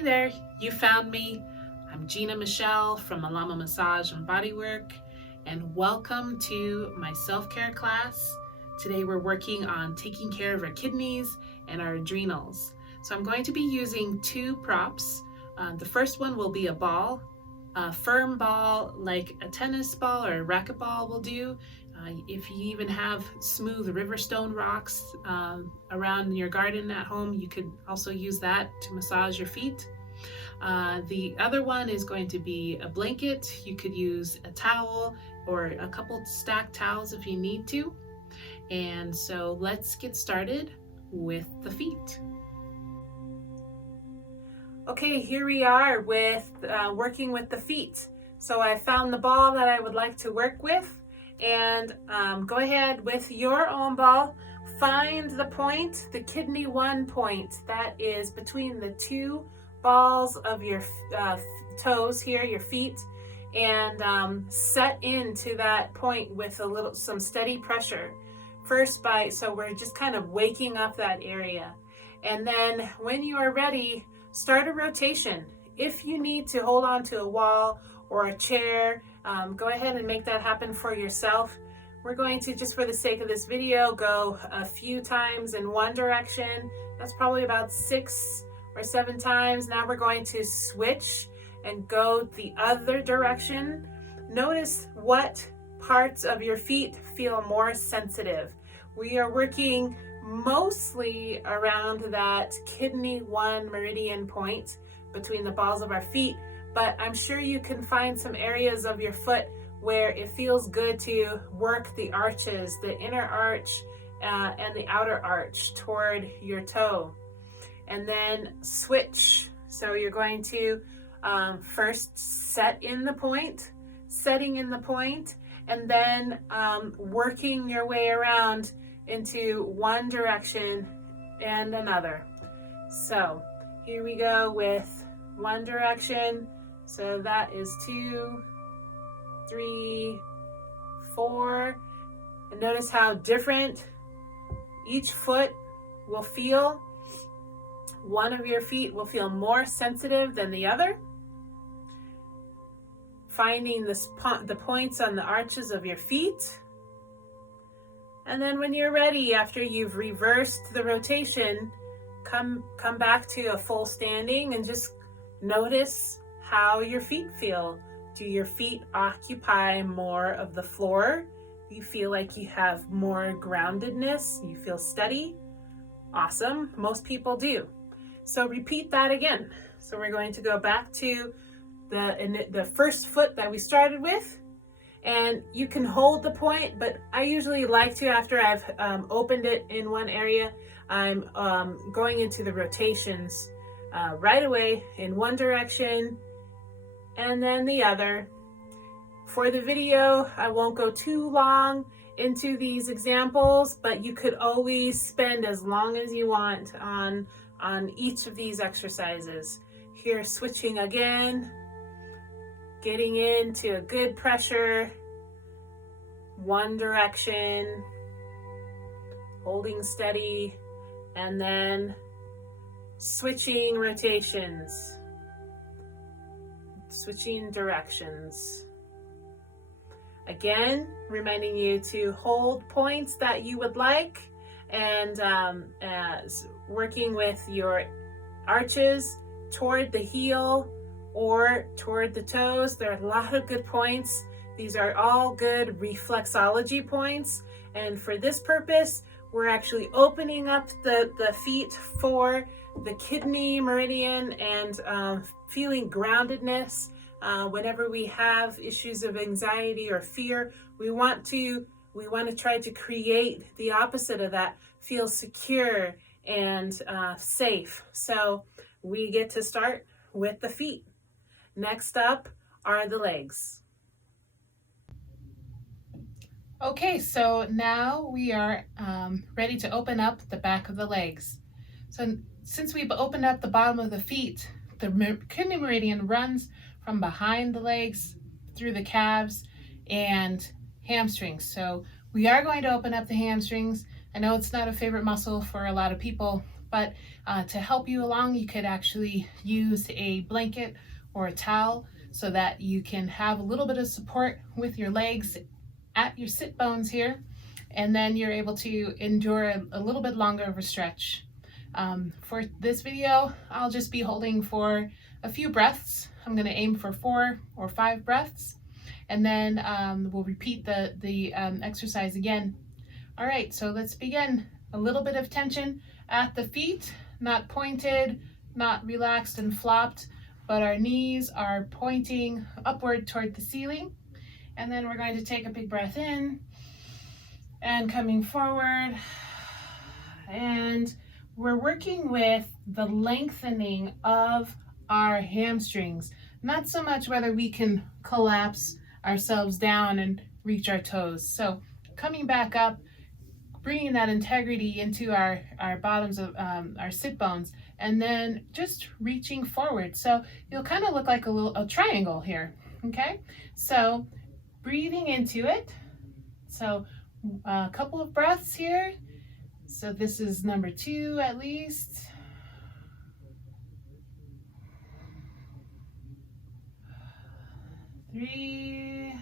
Hey there, you found me. I'm Gina Michelle from Alama Massage and Bodywork, and welcome to my self-care class. Today we're working on taking care of our kidneys and our adrenals. So I'm going to be using two props. The first one will be a ball, a firm ball like a tennis ball or a racquetball will do. If you even have smooth riverstone rocks around your garden at home, you could also use that to massage your feet. The other one is going to be a blanket. You could use a towel or a couple stacked towels if you need to. And so let's get started with the feet. Okay, here we are with working with the feet. So I found the ball that I would like to work with. And go ahead with your own ball, find the point, the kidney 1 point that is between the two balls of your toes here, your feet, and set into that point with some steady pressure. First so we're just kind of waking up that area. And then when you are ready, start a rotation. If you need to hold on to a wall or a chair, go ahead and make that happen for yourself. We're going to, just for the sake of this video, go a few times in one direction. That's probably about 6 or 7 times. Now we're going to switch and go the other direction. Notice what parts of your feet feel more sensitive. We are working mostly around that kidney 1 meridian point between the balls of our feet, but I'm sure you can find some areas of your foot where it feels good to work the arches, the inner arch and the outer arch toward your toe. And then switch. So you're going to first setting in the point, and then working your way around into one direction and another. So here we go with one direction. So that is 2, 3, 4. And notice how different each foot will feel. One of your feet will feel more sensitive than the other. Finding the points on the arches of your feet. And then when you're ready, after you've reversed the rotation, come back to a full standing and just notice how your feet feel. Do your feet occupy more of the floor? Do you feel like you have more groundedness? You feel steady? Awesome. Most people do. So repeat that again. So we're going to go back to the first foot that we started with. And you can hold the point, but I usually like to, after I've opened it in one area, I'm going into the rotations right away in one direction and then the other. For the video, I won't go too long into these examples, but you could always spend as long as you want on each of these exercises. Here, switching again, getting into a good pressure, one direction, holding steady, and then switching rotations, switching directions. Again, reminding you to hold points that you would like, and working with your arches toward the heel or toward the toes. There are a lot of good points. These are all good reflexology points. And for this purpose, we're actually opening up the feet for the kidney meridian and feeling groundedness. Whenever we have issues of anxiety or fear, we want to try to create the opposite of that, feel secure and safe. So we get to start with the feet. Next up are the legs. Okay, so now we are ready to open up the back of the legs. So since we've opened up the bottom of the feet, the kidney meridian runs from behind the legs through the calves and hamstrings. So we are going to open up the hamstrings. I know it's not a favorite muscle for a lot of people, But to help you along, you could actually use a blanket or a towel so that you can have a little bit of support with your legs at your sit bones here, and then you're able to endure a little bit longer of a stretch. For this video, I'll just be holding for a few breaths. I'm going to aim for 4 or 5 breaths, and then we'll repeat the exercise again. All right, so let's begin. A little bit of tension at the feet, not pointed, not relaxed and flopped, but our knees are pointing upward toward the ceiling. And then we're going to take a big breath in and coming forward. And we're working with the lengthening of our hamstrings, not so much whether we can collapse ourselves down and reach our toes. So coming back up, bringing that integrity into our bottoms of our sit bones, and then just reaching forward. So you'll kind of look like a triangle here, okay? So breathing into it. So a couple of breaths here. So this is number 2 at least. 3.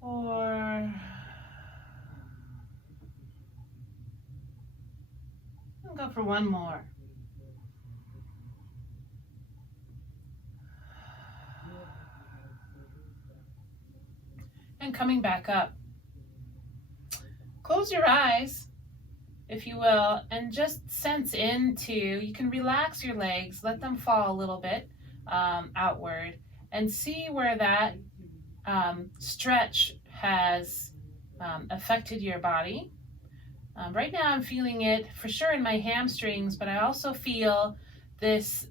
4. I'll go for 1 more. And coming back up. Close your eyes, if you will, and just sense into, you can relax your legs, let them fall a little bit outward, and see where that stretch has affected your body. Right now I'm feeling it for sure in my hamstrings, but I also feel this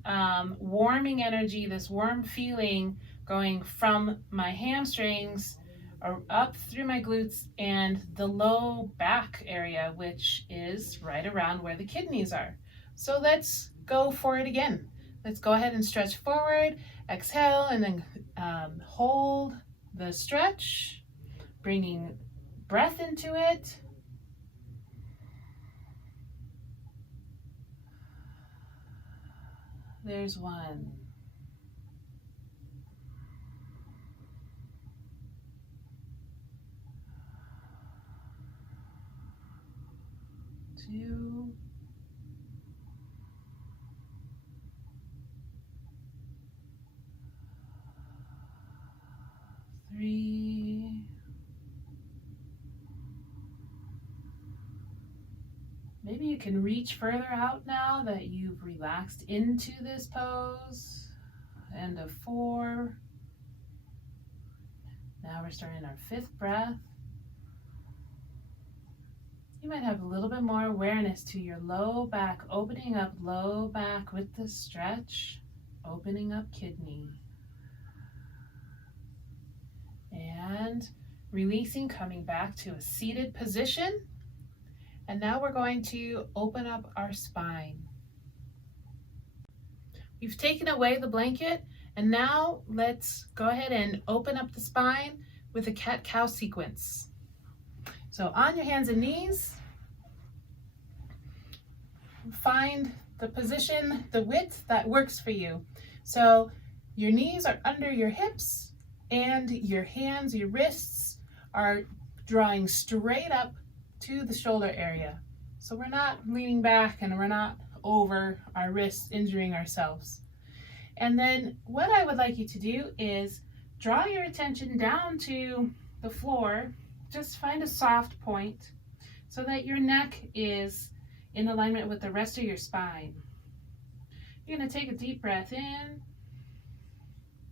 warming energy, this warm feeling going from my hamstrings up through my glutes and the low back area, which is right around where the kidneys are. So let's go for it again. Let's go ahead and stretch forward, exhale, and then hold the stretch, bringing breath into it. There's 1. 2. 3. Maybe you can reach further out now that you've relaxed into this pose. End of 4. Now we're starting our 5th breath. You might have a little bit more awareness to your low back, opening up low back with the stretch, opening up kidney. And releasing, coming back to a seated position. And now we're going to open up our spine. We've taken away the blanket, and now let's go ahead and open up the spine with a cat-cow sequence. So on your hands and knees, find the position, the width that works for you. So your knees are under your hips and your hands, your wrists are drawing straight up to the shoulder area. So we're not leaning back and we're not over our wrists, injuring ourselves. And then what I would like you to do is draw your attention down to the floor. Just find a soft point so that your neck is in alignment with the rest of your spine. You're going to take a deep breath in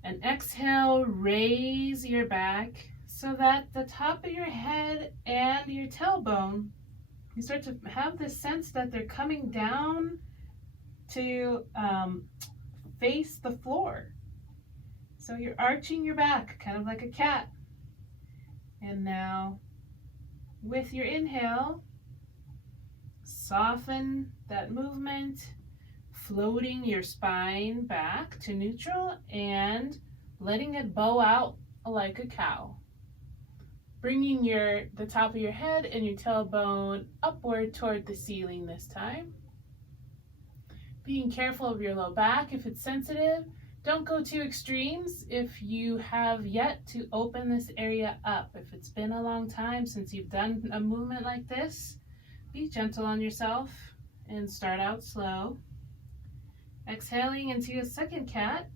and exhale, raise your back so that the top of your head and your tailbone, you start to have this sense that they're coming down to face the floor. So you're arching your back, kind of like a cat. And now, with your inhale, soften that movement, floating your spine back to neutral and letting it bow out like a cow. bringing the top of your head and your tailbone upward toward the ceiling this time. Being careful of your low back if it's sensitive. Don't go to extremes if you have yet to open this area up. If it's been a long time since you've done a movement like this, be gentle on yourself and start out slow. Exhaling into a second cat.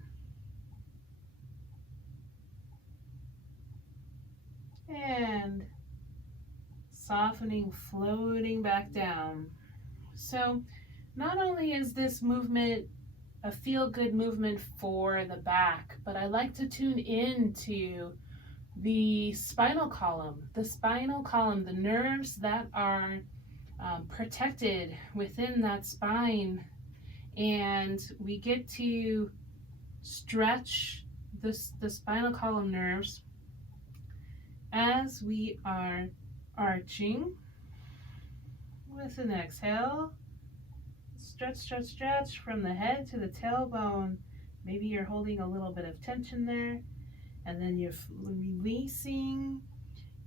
And softening, floating back down. So not only is this movement a feel-good movement for the back, but I like to tune into the spinal column. The nerves that are protected within that spine, and we get to stretch the spinal column nerves as we are arching with an exhale. Stretch, stretch, stretch from the head to the tailbone. Maybe you're holding a little bit of tension there, and then you're releasing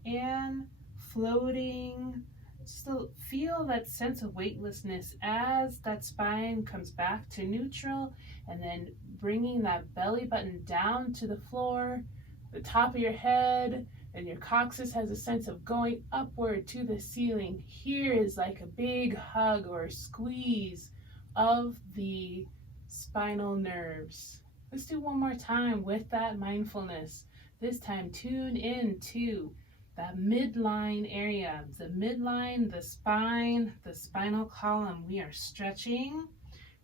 and floating. Still feel that sense of weightlessness as that spine comes back to neutral, and then bringing that belly button down to the floor, the top of your head, and your coccyx has a sense of going upward to the ceiling. Here is like a big hug or squeeze of the spinal nerves. Let's do one more time with that mindfulness. This time tune in to that midline area. The midline, the spine, the spinal column. We are stretching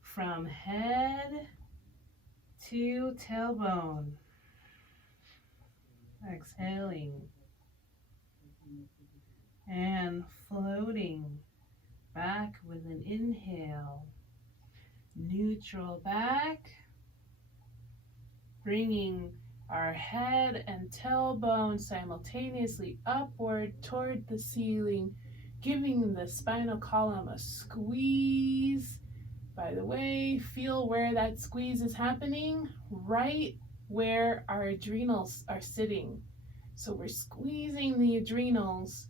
from head to tailbone. Exhaling and floating back with an inhale. Neutral back, bringing our head and tailbone simultaneously upward toward the ceiling, giving the spinal column a squeeze. By the way, feel where that squeeze is happening, right where our adrenals are sitting. So we're squeezing the adrenals,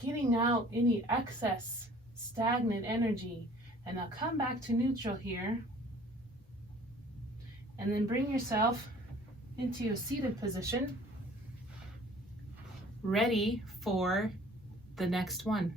getting out any excess stagnant energy. And now come back to neutral here, and then bring yourself into a seated position, ready for the next one.